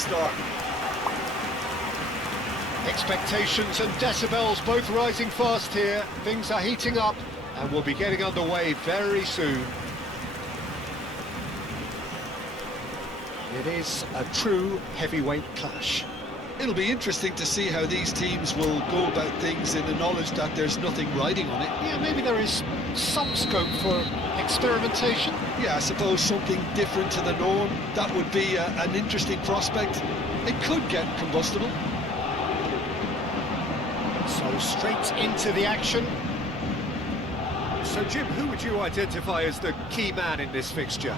start. Expectations and decibels both rising fast here. Things are heating up and we'll be getting underway very soon. It is a true heavyweight clash. It'll be interesting to see how these teams will go about things in the knowledge that there's nothing riding on it. Yeah, maybe there is some scope for experimentation. Yeah, I suppose something different to the norm. That would be an interesting prospect. It could get combustible. So straight into the action. So Jim, who would you identify as the key man in this fixture?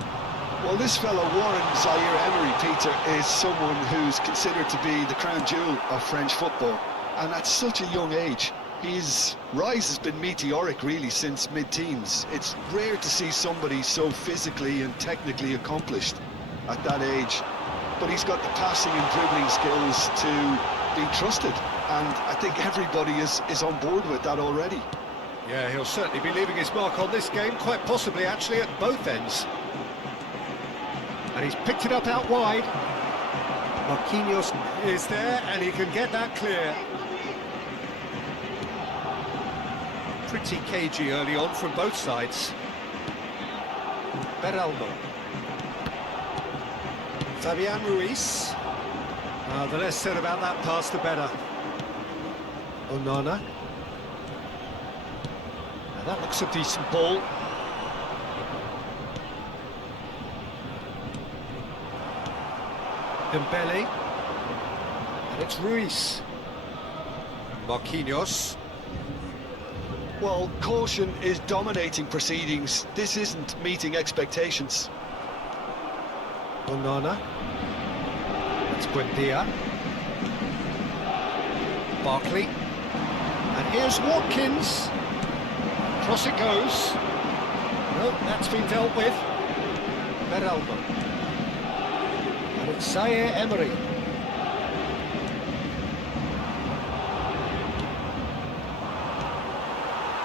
Well, this fellow Warren Zaire-Emery, Peter, is someone who's considered to be the crown jewel of French football. And at such a young age, his rise has been meteoric, really, since mid-teens. It's rare to see somebody so physically and technically accomplished at that age. But he's got the passing and dribbling skills to be trusted. And I think everybody is on board with that already. Yeah, he'll certainly be leaving his mark on this game, quite possibly actually at both ends. And he's picked it up out wide. Marquinhos is there and he can get that clear. Pretty cagey early on from both sides. Beraldo. Fabian Ruiz. The less said about that pass, the better. Onana. And that looks a decent ball. Dembele. And it's Ruiz. Marquinhos. Well, caution is dominating proceedings. This isn't meeting expectations. Onana. That's Buendia. Barkley. And here's Watkins. Cross it goes. No, that's been dealt with. Beraldo. And it's Zaire-Emery.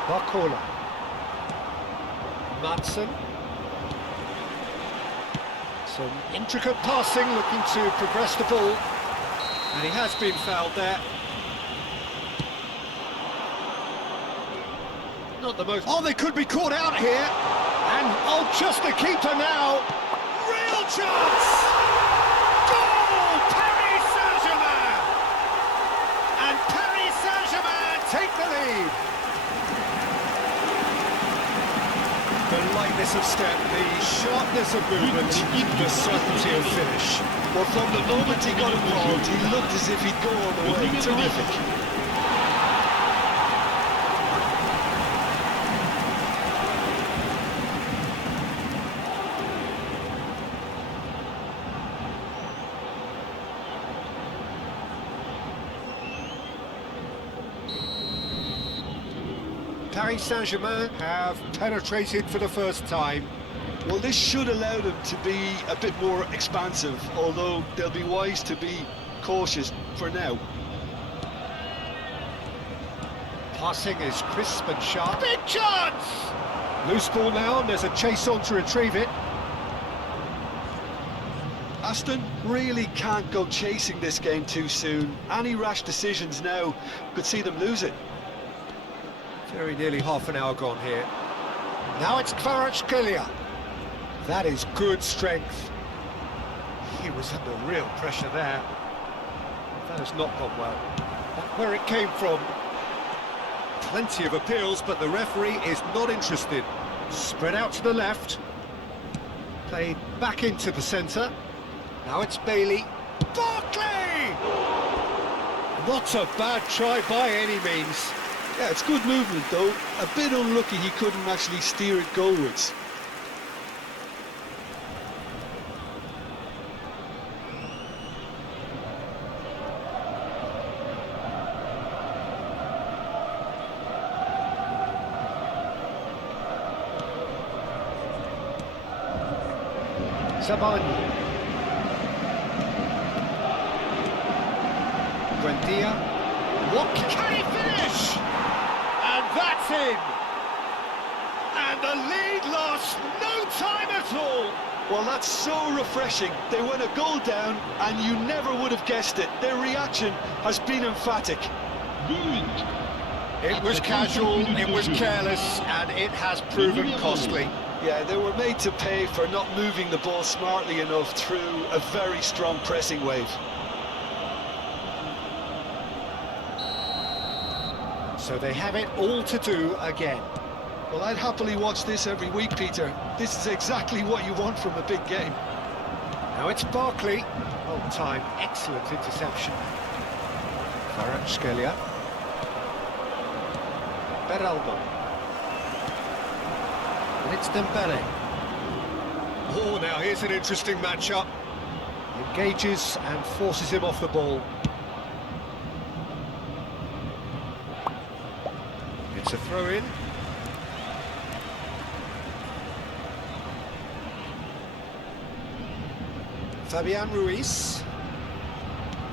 Barcola. Madsen. Some intricate passing, looking to progress the ball. And he has been fouled there. Not the most... Oh, they could be caught out here. And, oh, just the keeper now. Real chance! Goal! Paris Saint-Germain! And Paris Saint-Germain take the lead. The lightness of step, the sharpness of movement, the certainty of finish. Well, from the moment he got involved, he looked as if he'd go all the way. Terrific. Paris Saint-Germain have penetrated for the first time. Well, this should allow them to be a bit more expansive, although they'll be wise to be cautious for now. Passing is crisp and sharp. Big chance! Loose ball now, and there's a chase on to retrieve it. Aston really can't go chasing this game too soon. Any rash decisions now could see them lose it. Very nearly half an hour gone here. Now it's Kvaratskhelia. That is good strength. He was under real pressure there. That has not gone well. Back where it came from. Plenty of appeals, but the referee is not interested. Spread out to the left. Played back into the centre. Now it's Bailey. Barkley! Not a bad try by any means. Yeah, it's good movement though. A bit unlucky he couldn't actually steer it goalwards. Zabani. Buendia. What can he finish? And that's in. And the lead lost no time at all. Well, that's so refreshing. They went a goal down, and you never would have guessed it. Their reaction has been emphatic. It was casual, it was careless, and it has proven costly. Yeah, they were made to pay for not moving the ball smartly enough through a very strong pressing wave. So they have it all to do again. Well, I'd happily watch this every week, Peter. This is exactly what you want from a big game. Now it's Barkley. Well timed, excellent interception. Kvaratskhelia. Beraldo. And it's Dembele. Oh, now here's an interesting matchup. Engages and forces him off the ball. It's a throw-in. Fabian Ruiz.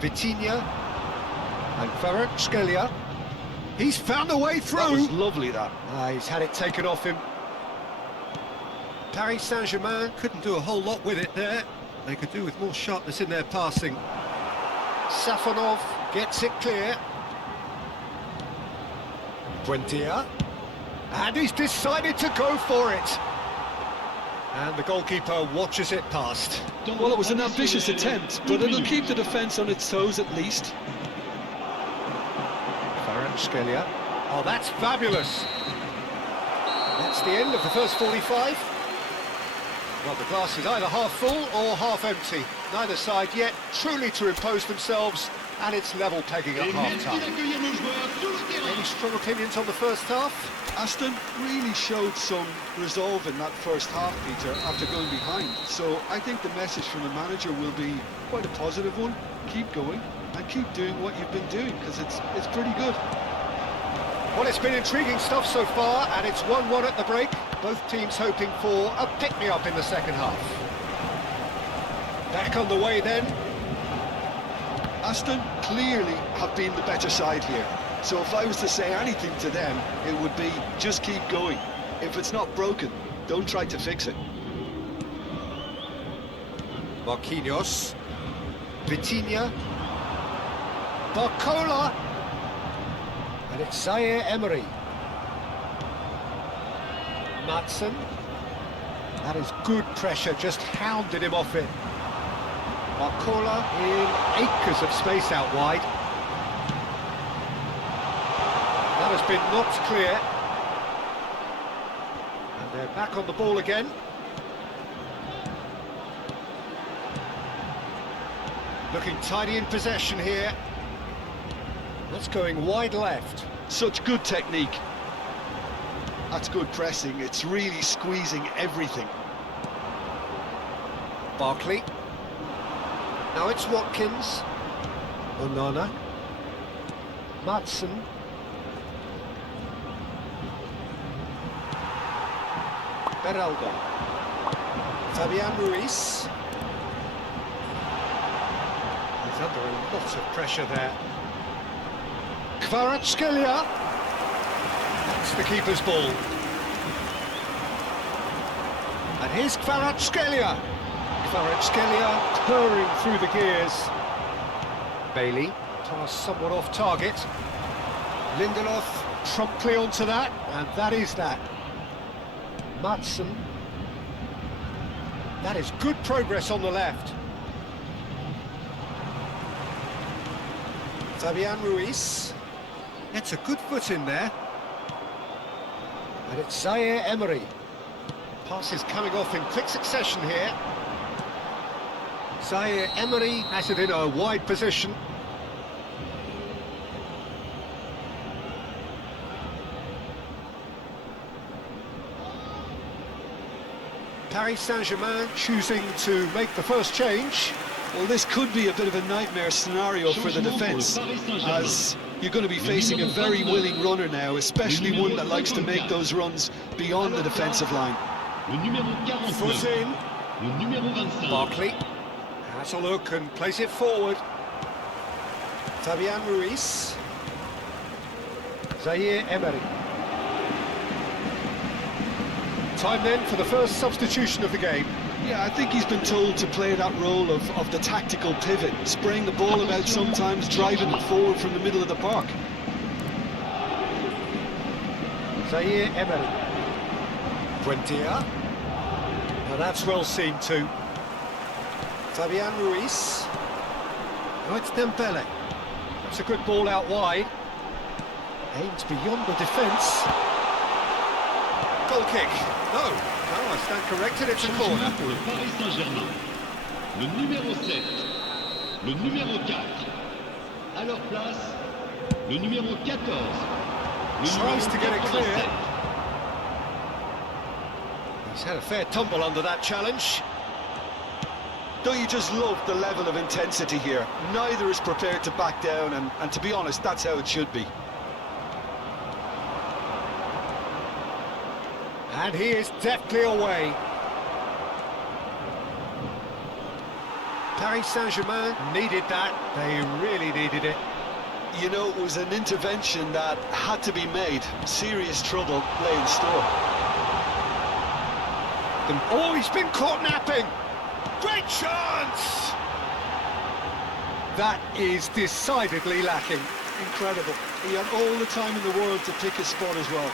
Vitinha. And Kvaratskhelia. He's found a way through. That was lovely, that. He's had it taken off him. Paris Saint Germain couldn't do a whole lot with it there. They could do with more sharpness in their passing. Safonov gets it clear. Buendia. And he's decided to go for it. And the goalkeeper watches it past. Well, it was an ambitious attempt, but it'll keep the defence on its toes at least. Kvaratskhelia. Oh, that's fabulous. That's the end of the first 45. Well, the glass is either half full or half empty. Neither side yet truly to impose themselves, and it's level pegging at half-time. Any strong opinions on the first half? Aston really showed some resolve in that first half, Peter, after going behind. So I think the message from the manager will be quite a positive one. Keep going and keep doing what you've been doing, because it's pretty good. Well, it's been intriguing stuff so far, and it's 1-1 at the break. Both teams hoping for a pick-me-up in the second half. Back on the way then. Aston clearly have been the better side here. So if I was to say anything to them, it would be just keep going. If it's not broken, don't try to fix it. Marquinhos. Vitinha. Barcola. And it's Zaire Emery. Madsen. That is good pressure, just hounded him off it. Barcola in acres of space out wide. That has been knocked clear. And they're back on the ball again. Looking tidy in possession here. That's going wide left. Such good technique. That's good pressing. It's really squeezing everything. Barkley. Now it's Watkins. Onana. Madsen. Beraldo. Fabian Ruiz. He's under a lot of pressure there. Kvaratskhelia. That's the keeper's ball. And here's Kvaratskhelia. Kvaratskhelia purring through the gears. Bailey, pass somewhat off target. Lindelof promptly onto that, and that is that. Madsen. That is good progress on the left. Fabian Ruiz. It's a good foot in there. And it's Zaire Emery. Passes coming off in quick succession here. Zaire Emery has it in a wide position. Paris Saint Germain choosing to make the first change. Well, this could be a bit of a nightmare scenario for the defence, as you're going to be facing a very willing runner now, especially one that likes to make those runs beyond the defensive line. Foot in. Barkley has a look and plays it forward. Fabian Ruiz. Zaire Emery. Time then for the first substitution of the game. Yeah, I think he's been told to play that role of the tactical pivot, spraying the ball about sometimes, driving it forward from the middle of the park. Zaire Emery. Buendia. Now that's well seen too. Fabian Ruiz. Now it's Dembele. That's a good ball out wide. Aims beyond the defence. Goal kick. No, I stand corrected, it's a corner. Pour le Paris Saint Germain. Le numéro 7, le numéro 4. À leur place, le numéro 14. Le Tries to get it clear. 87. He's had a fair tumble under that challenge. Don't you just love the level of intensity here? Neither is prepared to back down, and to be honest, that's how it should be. And he is deftly away. Paris Saint Germain needed that. They really needed it. You know, it was an intervention that had to be made. Serious trouble lay in store. Oh, he's been caught napping. Great chance! That is decidedly lacking. Incredible. He had all the time in the world to pick his spot as well.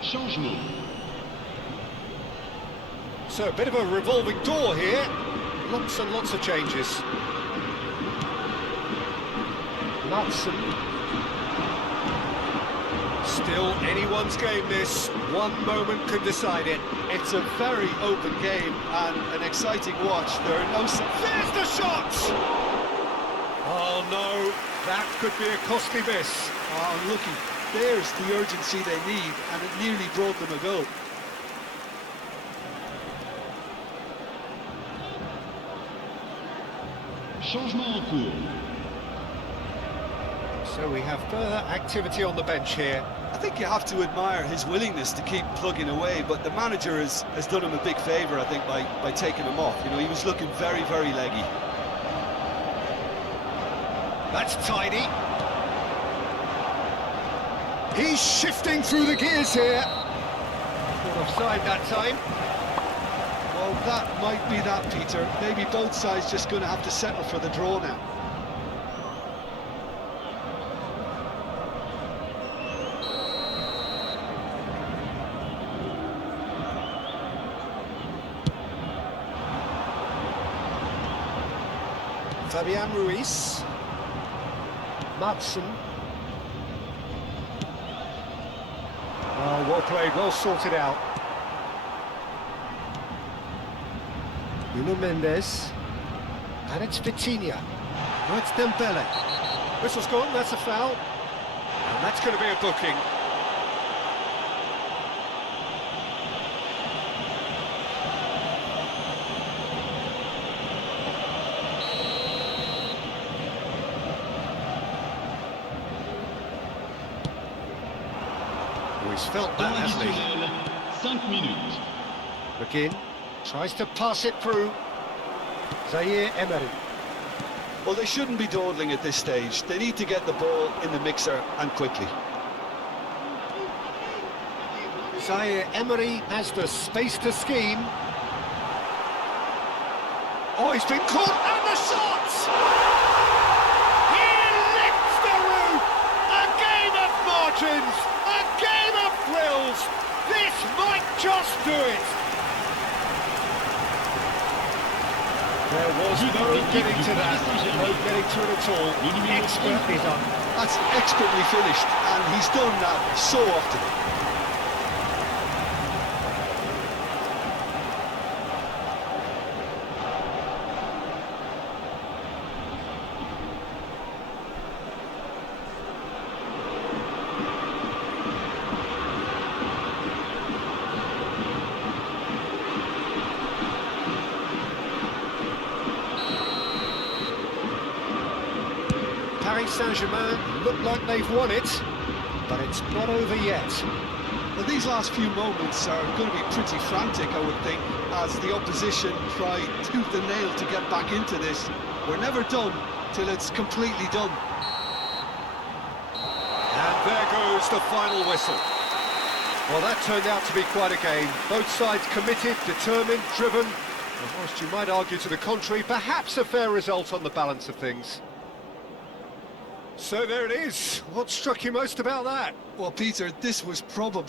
Changement. So a bit of a revolving door here. Lots and lots of changes. Knudsen. Still anyone's game this. One moment could decide it. It's a very open game and an exciting watch. There are no... There's the shot! Oh no, that could be a costly miss. Oh, unlucky. There's the urgency they need, and it nearly brought them a goal. Changement en cours. So we have further activity on the bench here. I think you have to admire his willingness to keep plugging away, but the manager has done him a big favour, I think, by taking him off. You know, he was looking very, very leggy. That's tidy. He's shifting through the gears here. Not offside that time. Well, that might be that, Peter. Maybe both sides just going to have to settle for the draw now. Fabian Ruiz. Knudsen. Oh, well played, well sorted out. Nuno Mendes. And it's Vitinha. No, it's Dembele. Whistle's gone, that's a foul. And that's going to be a booking. He's felt that, hasn't he? 5 minutes. McGinn tries to pass it through. Zaire Emery. Well, they shouldn't be dawdling at this stage. They need to get the ball in the mixer, and quickly. Zaire Emery has the space to scheme. Oh, he's been caught, and the shot! He lifts the roof! A game of margins! A game of thrills! This might just do it! There was no getting to that, no getting to it at all. Expertly done. That's expertly finished, and he's done that so often. Paris Saint Germain look like they've won it, but it's not over yet. Well, these last few moments are going to be pretty frantic, I would think, as the opposition try tooth and nail to get back into this. We're never done till it's completely done. And there goes the final whistle. Well, that turned out to be quite a game. Both sides committed, determined, driven. And whilst you might argue to the contrary, perhaps a fair result on the balance of things. So there it is. What struck you most about that? Well, Peter, this was probably